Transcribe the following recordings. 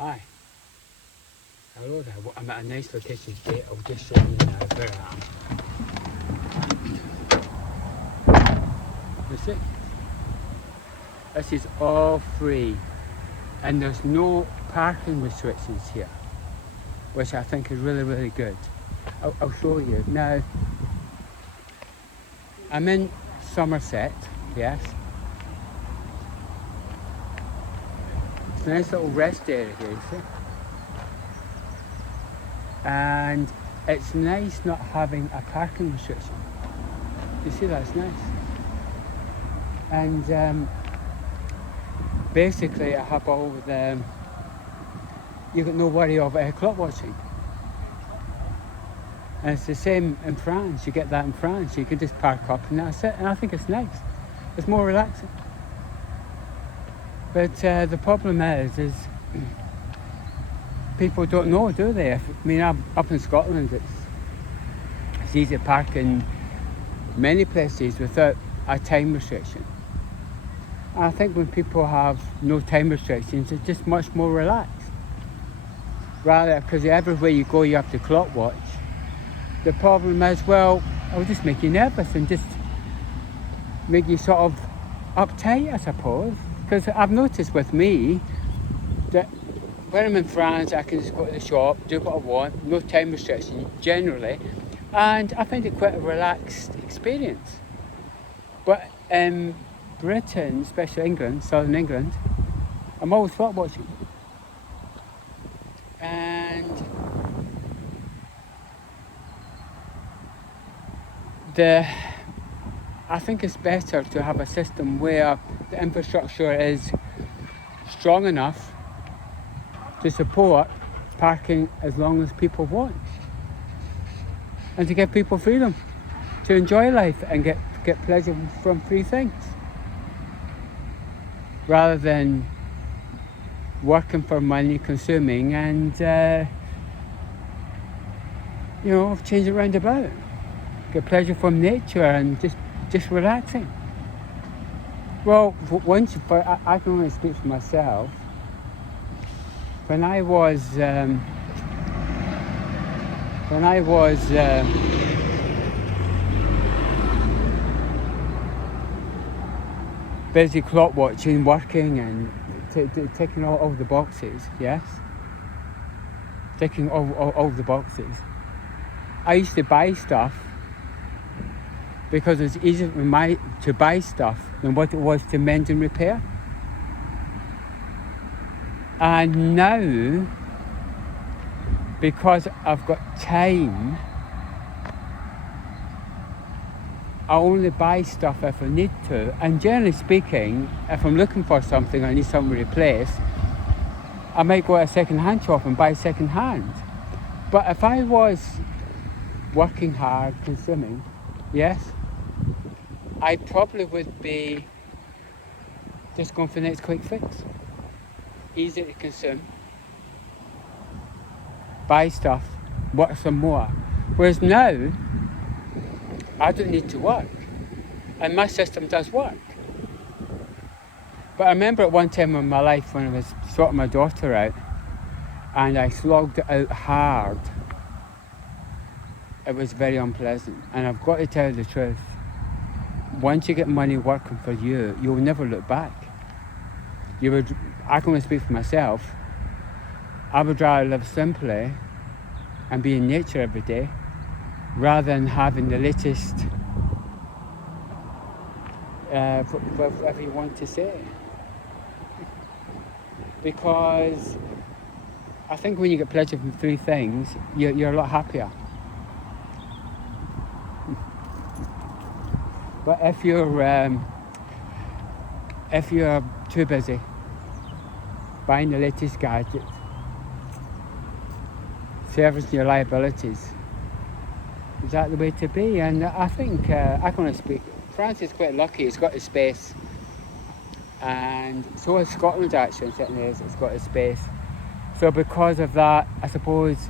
Hi. Hello there. I'm at a nice location today. I'll just show you now where I am. You see? This is all free. And there's no parking restrictions here, which I think is really, really good. I'll show you. Now, I'm in Somerset, yes. It's a nice little rest area here, you see? And it's nice not having a parking restriction. You see, that's nice. And basically I have all the, you've got no worry of clock watching. And it's the same in France. You get that in France. You can just park up and that's it. And I think it's nice. It's more relaxing. But the problem is people don't know, do they? I mean, I'm up in Scotland. It's easy to park in many places without a time restriction. And I think when people have no time restrictions, it's just much more relaxed. Rather, because everywhere you go, you have to clock watch. The problem is, well, it'll just make you nervous and just make you sort of uptight, I suppose. Because I've noticed with me that when I'm in France, I can just go to the shop, do what I want, no time restriction generally, and I find it quite a relaxed experience. But in Britain, especially England, southern England, I'm always clock watching. And I think it's better to have a system where the infrastructure is strong enough to support parking as long as people want, and to give people freedom to enjoy life and get pleasure from free things, rather than working for money, consuming, and change it round about. Get pleasure from nature and just relaxing. Well, I can only speak for myself. When I was busy clock watching, working, and ticking all the boxes, yes, ticking all the boxes, I used to buy stuff because it's easier to buy stuff than what it was to mend and repair. And now, because I've got time, I only buy stuff if I need to. And generally speaking, if I'm looking for something, I need something replaced, I might go to a second-hand shop and buy second-hand. But if I was working hard, consuming, yes, I probably would be just going for the next quick fix. Easy to consume, buy stuff, work some more. Whereas now, I don't need to work, and my system does work. But I remember at one time in my life when I was sorting my daughter out, and I slogged it out hard. It was very unpleasant, and I've got to tell you the truth. Once you get money working for you, you'll never look back. I can only speak for myself. I would rather live simply and be in nature every day rather than having the latest, whatever you want to say. Because I think when you get pleasure from three things, you're a lot happier. But if you're too busy buying the latest gadget, servicing your liabilities, is that the way to be? And I think I can only speak. France is quite lucky; it's got the space, and so is Scotland. Actually, in certain areas, it's got the space. So because of that, I suppose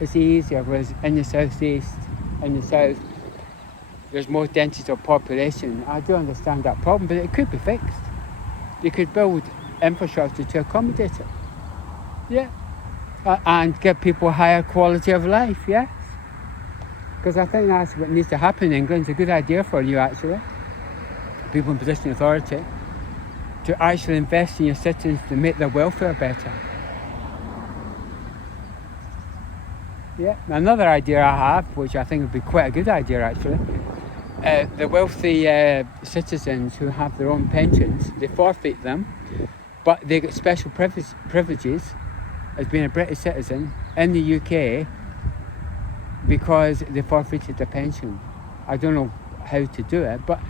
it's easier. Whereas in the southeast, in the south, there's more density of population. I do understand that problem, but it could be fixed. You could build infrastructure to accommodate it. Yeah. And give people a higher quality of life, yes. Because I think that's what needs to happen in England. It's a good idea for you, actually, people in position of authority, to actually invest in your citizens to make their welfare better. Yeah. Another idea I have, which I think would be quite a good idea, actually, the wealthy citizens who have their own pensions, they forfeit them, but they get special privileges as being a British citizen in the UK because they forfeited their pension. I don't know how to do it, but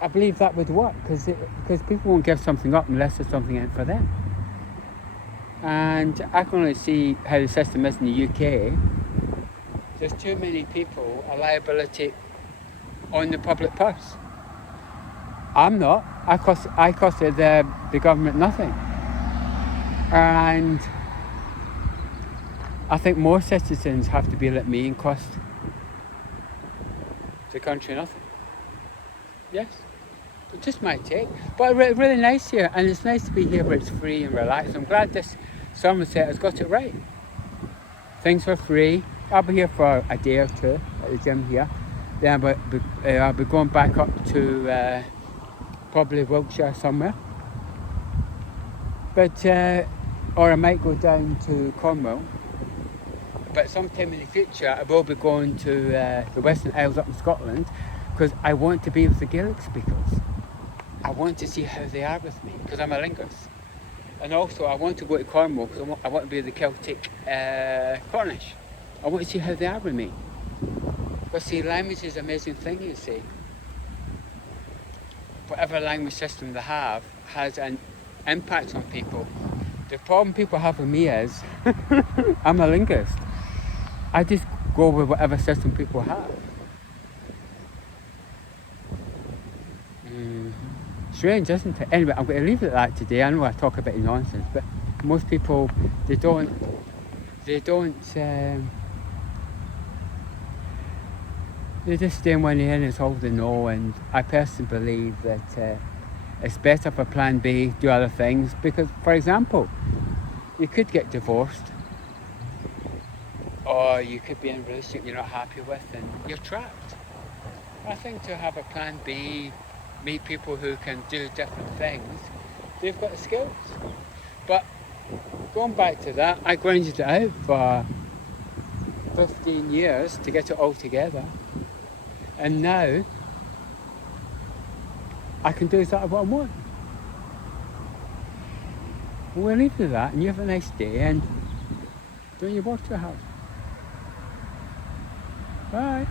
I believe that would work because people won't give something up unless there's something in it for them. And I can only see how the system is in the UK. There's too many people a liability on the public purse. I'm not. I costed the government nothing. And I think more citizens have to be like me and cost the country nothing. Yes, but just my take. But really nice here, and it's nice to be here where it's free and relaxed. I'm glad this Somerset has got it right. Things are free. I'll be here for a day or two at the gym here. Then I'll be going back up to probably Wiltshire somewhere. But or I might go down to Cornwall. But sometime in the future, I will be going to the Western Isles up in Scotland because I want to be with the Gaelic speakers. I want to see how they are with me because I'm a linguist. And also, I want to go to Cornwall because I want to be with the Celtic Cornish. I want to see how they are with me. Because see, language is an amazing thing, you see. Whatever language system they have has an impact on people. The problem people have with me is I'm a linguist. I just go with whatever system people have. Strange, isn't it? Anyway, I'm going to leave it at that today. I know I talk a bit of nonsense, but most people, they don't, they just stay in one ear and it's all they know. And I personally believe that it's better for plan B, do other things, because, for example, you could get divorced, or you could be in a relationship you're not happy with and you're trapped. I think to have a plan B, meet people who can do different things, they've got the skills. But going back to that, I grinded it out for 15 years to get it all together. And now, I can do exactly what I want. We'll leave it at that, and you have a nice day, and don't you work too hard. Bye.